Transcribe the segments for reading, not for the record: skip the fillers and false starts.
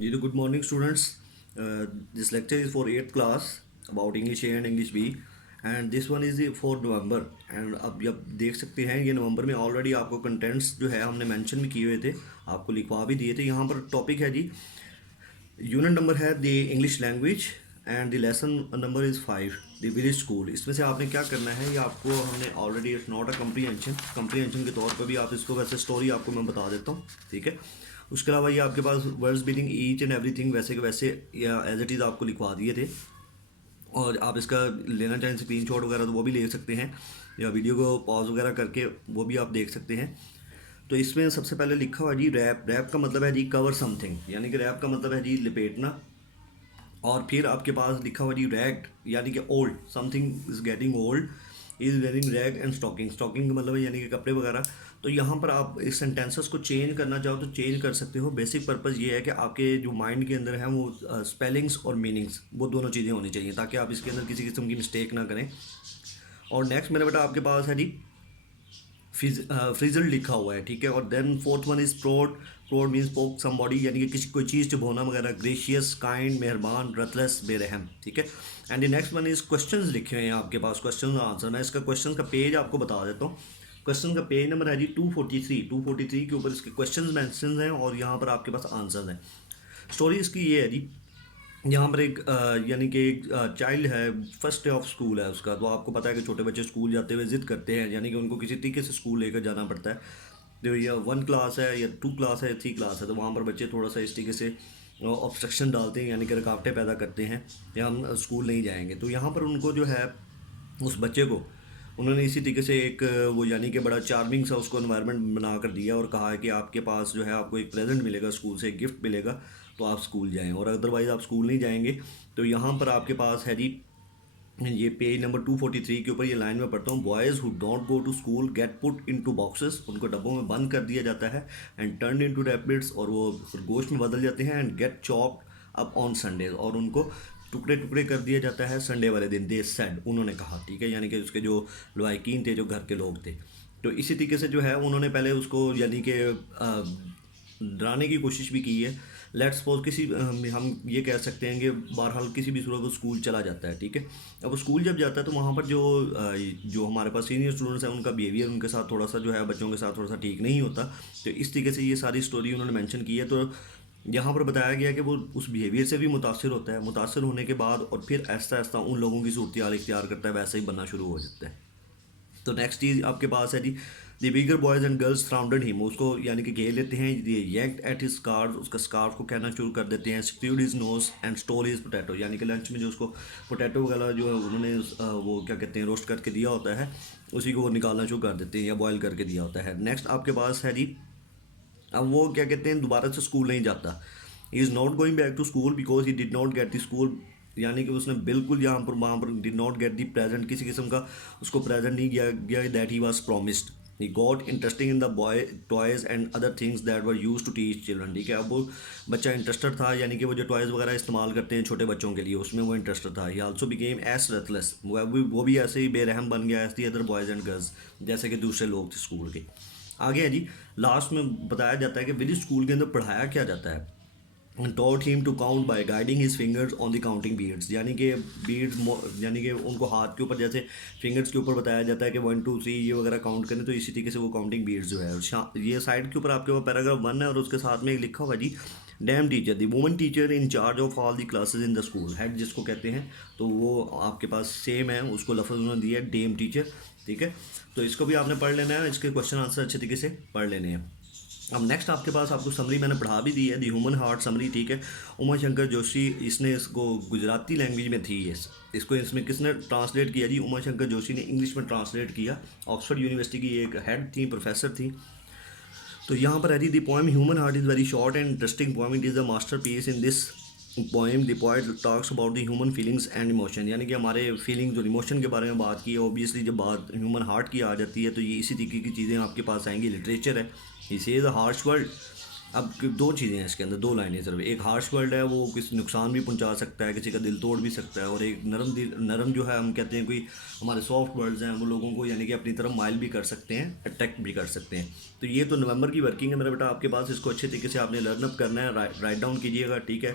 जी तो good morning students. This lecture is for 8th class about English A and English B and this one is for November. And अब देख सकते हैं ये नवंबर में already आपको कंटेंट्स जो है हमने मेंशन भी किए हुए थे, आपको लिखवा भी दिए थे. यहाँ पर टॉपिक है जी, यूनिट नंबर है the English language and the lesson number is 5 the village school. इसमें से आपने क्या करना है, ये आपको हमने already, it's not a comprehension के तौर पर भी आप इसको, वैसे स्टोरी आपको मैं बता देता हूँ, ठीक है. उसके अलावा ये आपके पास words beating each and everything वैसे के वैसे या एज इट इज़ आपको लिखवा दिए थे. और आप इसका लेना चाहें स्क्रीन शॉट वगैरह तो वो भी ले सकते हैं, या वीडियो को पॉज वगैरह करके वो भी आप देख सकते हैं. तो इसमें सबसे पहले लिखा हुआ जी रैप. रैप का मतलब है जी कवर समथिंग, यानी कि रैप का मतलब है जी लपेटना. और फिर आपके पास लिखा हुआ जी रैग्ड, यानी कि old, something is getting old, is wearing rag and stocking. Stocking का मतलब है यानी कि कपड़े वगैरह. तो यहाँ पर आप इस सेंटेंसेस को चेंज करना चाहो तो चेंज कर सकते हो. बेसिक पर्पज़ ये है कि आपके जो माइंड के अंदर है वो स्पेलिंग्स और मीनिंग्स, वो दोनों चीज़ें होनी चाहिए ताकि आप इसके अंदर किसी किस्म की मिस्टेक ना करें. और नेक्स्ट मेरा बेटा आपके पास है जी फ्रिजल लिखा हुआ है, ठीक है. और देन फोर्थ वन इज़ प्रोड. प्रोड मीन्स पोक समबॉडी, यानी कि किसी कोई चीज़ चुभोना वगैरह. ग्रेशियस, काइंड, मेहरबान, रतलस, बेरहम, ठीक है. And the next one is questions लिखे हुए हैं आपके पास, क्वेश्चन और आंसर. मैं इसका क्वेश्चन का पेज आपको बता देता हूँ. क्वेश्चन का पेज नंबर है जी 243 के ऊपर इसके क्वेश्चन मैंशन हैं और यहाँ पर आपके पास आंसर हैं. स्टोरी इसकी ये है जी, यहाँ पर एक यानी कि एक चाइल्ड है, फर्स्ट डे ऑफ स्कूल है उसका. तो आपको पता है कि छोटे बच्चे स्कूल जाते हुए ज़िद करते हैं, यानी कि उनको किसी तरीके से स्कूल लेकर जाना पड़ता है. तो या 1 क्लास है या 2 क्लास है या 3 क्लास है, तो वहाँ पर बच्चे थोड़ा सा इस तरीके से ऑब्स्ट्रक्शन डालते हैं, यानी कि रुकावटें पैदा करते हैं, या हम स्कूल नहीं जाएंगे. तो यहाँ पर उनको जो है, उस बच्चे को उन्होंने इसी तरीके से एक वो यानी कि बड़ा चार्मिंग सा उसको एनवायरनमेंट बना कर दिया और कहा है कि आपके पास जो है आपको एक प्रेजेंट मिलेगा स्कूल से, एक गिफ्ट मिलेगा, तो आप स्कूल जाएं. और अदरवाइज़ आप स्कूल नहीं जाएंगे. तो यहाँ पर आपके पास है जी, ये पेज नंबर 243 के ऊपर ये लाइन में पढ़ता हूँ. Boys who don't go to school get put into boxes. उनको डब्बों में बंद कर दिया जाता है. एंड टर्न इनटू रैपिड्स, और वो गोश्त में बदल जाते हैं. And get chopped up on Sundays, और उनको टुकड़े टुकड़े कर दिया जाता है संडे वाले दिन. दे सेड, उन्होंने कहा, ठीक है, यानी कि उसके जो लवाकिन थे, जो घर के लोग थे. तो इसी तरीके से जो है उन्होंने पहले उसको यानी कि डराने की कोशिश भी की है. लेट्स सपोज किसी हम ये कह सकते हैं कि बहरहाल किसी भी सूरत वो स्कूल चला जाता है, ठीक है. अब वो स्कूल जब जाता है तो वहाँ पर जो हमारे पास सीनियर स्टूडेंट्स हैं उनका बिहेवियर उनके साथ थोड़ा सा जो है बच्चों के साथ थोड़ा सा ठीक नहीं होता. तो इस तरीके से ये सारी स्टोरी उन्होंने मेंशन की है. तो यहाँ पर बताया गया कि वो उस बिहेवियर से भी मुतासिर होता है. मुतासिर होने के बाद और फिर ऐसा ऐसा उन लोगों की सूरत हाल इख्तियार करता है, वैसे ही बनना शुरू हो जाता है. तो नेक्स्ट चीज़ आपके पास है जी, the bigger boys and girls surrounded him. उसको यानी कि घेर लेते हैं. ये यैक्ट एट हिज स्कार्फ, उसका स्कार्फ को कहना शुरू कर देते हैं. Screwed his nose and stole his potato, यानी कि लंच में जो उसको पोटैटो वगैरह जो है उन्होंने वो क्या कहते हैं रोस्ट करके दिया होता है, उसी को वो निकालना शुरू कर देते हैं, या बॉयल करके दिया होता है. नेक्स्ट आपके पास है जी, अब वो क्या कहते हैं दोबारा से स्कूल नहीं जाता. He is not going back to school because he did not get the school, यानी कि उसने बिल्कुल यहाँ पर वहाँ पर did not get the present, किसी किस्म का उसको प्रेजेंट नहीं किया गया that he was promised. He got interesting in the boy toys and other things that were use to teach children, ठीक है. अब वो बच्चा इंटरेस्टेड था, यानी कि वो जो टॉयज़ वगैरह इस्तेमाल करते हैं छोटे बच्चों के लिए, उसमें वो इंटरेस्टेड था. He also became as ruthless, वो भी ऐसे ही बेरहम बन गया as the other boys and girls, जैसे कि दूसरे लोग थे स्कूल के. आगे है जी, लास्ट में बताया जाता है कि विलेज स्कूल के अंदर पढ़ाया क्या जाता है. Taught him to count by guiding his fingers on the counting beads, यानी कि बीड्स यानी कि उनको हाथ के ऊपर जैसे फिंगर्स के ऊपर बताया जाता है कि 1 2 3 ये वगैरह काउंट करें, तो इसी तरीके से वो काउंटिंग बीड्स जो है. और ये साइड के ऊपर आपके पास पैराग्राफ 1 है और उसके साथ में एक लिखा हुआ जी, dame teacher the woman teacher in charge of all the classes in the school. Head जिसको कहते हैं, तो वो आपके पास सेम है, उसको लफ्ज़ उन्होंने दिया है डेम टीचर, ठीक है. तो इसको भी आपने पढ़ लेना है, इसके क्वेश्चन आंसर अच्छे तरीके से पढ़ लेने हैं. अब नेक्स्ट आपके पास आपको समरी मैंने पढ़ा भी दी है, दी ह्यूमन हार्ट समरी, ठीक है. उमा शंकर जोशी, इसने इसको गुजराती लैंग्वेज में थी. इसको इसमें किसने ट्रांसलेट किया जी, उमा शंकर जोशी ने इंग्लिश में ट्रांसलेट किया. ऑक्सफोर्ड यूनिवर्सिटी की एक हेड थी, प्रोफेसर थी. तो यहाँ पर है जी, the poem human heart is very short and interesting poem. It is a masterpiece in this poem the poet talks about the human feelings and emotion, यानी कि हमारे फीलिंग्स और इमोशन के बारे में बात की है. ऑब्वियसली जब बात ह्यूमन हार्ट की आ जाती है तो ये इसी तरीके की चीज़ें आपके पास आएंगी. लिटरेचर है. He says a harsh world अब दो चीज़ें हैं इसके अंदर, दो लाइनें सिर्फ। एक हार्श वर्ड है, वो किसी नुकसान भी पहुंचा सकता है, किसी का दिल तोड़ भी सकता है। और एक नरम जो है, हम कहते हैं कोई हमारे सॉफ्ट वर्ड्स हैं, वो लोगों को यानी कि अपनी तरफ माइल भी कर सकते हैं, अटैक भी कर सकते हैं। तो ये तो नवंबर की वर्किंग है मेरा बेटा आपके पास, इसको अच्छे तरीके से आपने लर्नअप करना है, राइट डाउन कीजिएगा, ठीक है।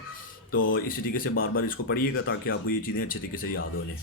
तो इसी तरीके से बार बार इसको पढ़िएगा ताकि आपको ये चीज़ें अच्छे तरीके से याद हो जाएँ।